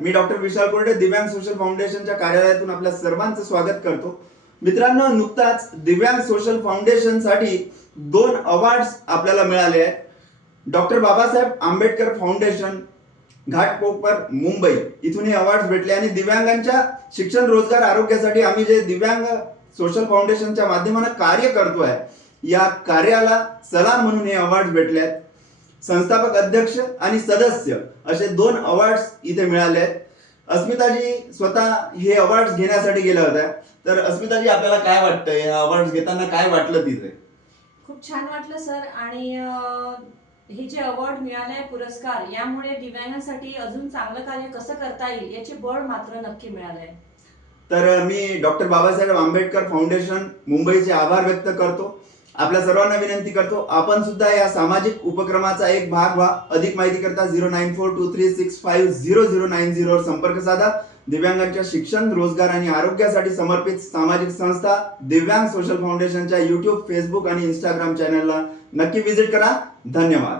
मी doctor विशाल कोरडे दिव्यांग social फाउंडेशनच्या कार्यालयातून आपल्या सर्वांचं स्वागत करतो। मित्रांनो, नुकताच दिव्यांग सोशल फाउंडेशनसाठी 2 अवॉर्ड्स आपल्याला मिळाले आहेत। डॉक्टर बाबासाहेब आंबेडकर फाउंडेशन घाटकोपर मुंबई इथून हे अवॉर्ड्स भेटले आणि दिव्यांगांच्या शिक्षण, रोजगार, आरोग्यासाठी आम्ही जे दिव्यांग सोशल फाउंडेशनच्या माध्यमाने कार्य करतोय, या कार्याला सलाम म्हणून हे अवॉर्ड्स भेटले आहेत। संस्थापक अध्यक्ष आणि सदस्य असे 2 अवॉर्ड्स इथे मिळाले आहेत। अस्मिताजी स्वतः हे अवॉर्ड्स घेण्यासाठी गेल्या होत्या। तर अस्मिताजी, आपल्याला काय वाटतंय, हे अवॉर्ड्स घेताना काय वाटलं तिथे? खूप छान वाटलं सर। आणि हे जे अवॉर्ड मिळाले, पुरस्कार, यामुळे दिव्यांगांसाठी अजून चांगलं कार्य कसं करता येईल याचे बळ मात्र नक्की मिळाले। तर मी डॉक्टर बाबासाहेब आंबेडकर फाउंडेशन मुंबईचे आभार व्यक्त करतो। आपल्या सर्वांना विनंती करतो, आपण सुद्धा या सामाजिक उपक्रमाचा एक भाग व्हा। अधिक माहिती करता 0942365090 वर संपर्क साधा। दिव्यांगांच्या शिक्षण, रोजगार आणि आरोग्यासाठी समर्पित सामाजिक संस्था दिव्यांग सोशल फाउंडेशनच्या YouTube, Facebook आणि Instagram चॅनलला नक्की व्हिजिट करा। धन्यवाद।